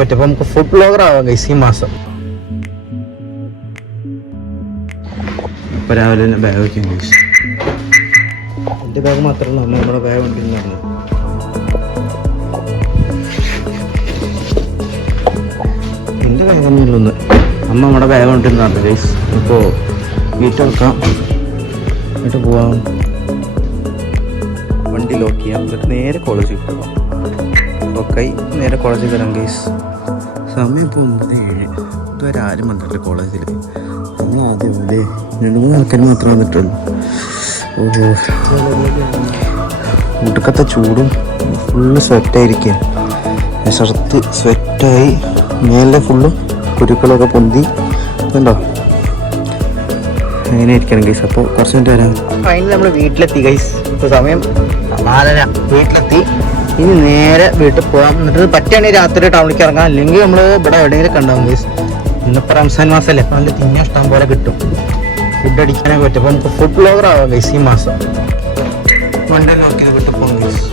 പറ്റും. അപ്പോൾ നമുക്ക് ഫുഡ് ബ്ലോഗർ ആവാം ഗൈസ് ഈ മാസം. ഇപ്പോൾ രാവിലെ തന്നെ ബാഗ് വയ്ക്കാൻ ഗൈസ്. എൻ്റെ ബാഗ് മാത്രമല്ല അമ്മ നമ്മുടെ ബാഗ് കൊണ്ടിരുന്നു. എൻ്റെ ബാഗ് തന്നെയുള്ളൊന്ന് അമ്മ നമ്മുടെ ബാഗ് കൊണ്ടിരുന്നുണ്ട് ഗൈസ്. ഇപ്പോൾ വീട്ടെടുക്കാം, എന്നിട്ട് പോവാം, വണ്ടി ലോക്ക് ചെയ്യാം, എന്നിട്ട് നേരെ കോളേജിൽ പോകാം. ഓക്കെ, നേരെ കോളേജിൽ വരാം ഗൈസ്. സമയം ഇപ്പോൾ 9:07. ഇതുവരെ ആരും വന്നിട്ടില്ല കോളേജിൽ. നമ്മൾ ആദ്യം അല്ലേ 2-3 ആൾക്കാർ മാത്രമേ വന്നിട്ടുള്ളൂ. ഓഹോ, മുടുക്കത്തെ ചൂടും ഫുള്ള് സ്വെറ്റായിരിക്കുക. വിശർത്ത് സ്വെറ്റായി മേലെ ഫുള്ളും കുരുക്കളൊക്കെ പൊന്തി ഉണ്ടോ, അങ്ങനെ ഇരിക്കണം ഗൈസ്. അപ്പോൾ കുറച്ച് മിനിറ്റ് വരാം. ഫൈനലി നമ്മൾ വീട്ടിലെത്തി ഗൈസ്. ഇപ്പോൾ സമയം 4:30. വീട്ടിലെത്തി. ഇനി നേരെ വീട്ടിൽ പോകാം. എന്നിട്ട് പറ്റുകയാണെങ്കിൽ രാത്രി ടൗണിലേക്ക് ഇറങ്ങാം, അല്ലെങ്കിൽ നമ്മൾ ഇവിടെ എവിടെയെങ്കിലും കണ്ടാവും ഗൈസ്. ഇന്നിപ്പോൾ റംസാൻ മാസമല്ലേ, അപ്പോൾ നല്ല തിന്നാൻ ഇഷ്ടം പോലെ കിട്ടും, ഫുഡ് അടിക്കാനൊക്കെ പറ്റും. അപ്പോൾ നമുക്ക് ഫുഡ് ബ്ലോഗർ ആവാം ഗൈസ് ഈ മാസം. വണ്ടി നോക്കിയത് വീട്ടിൽ പോകാം ഗൈസ്.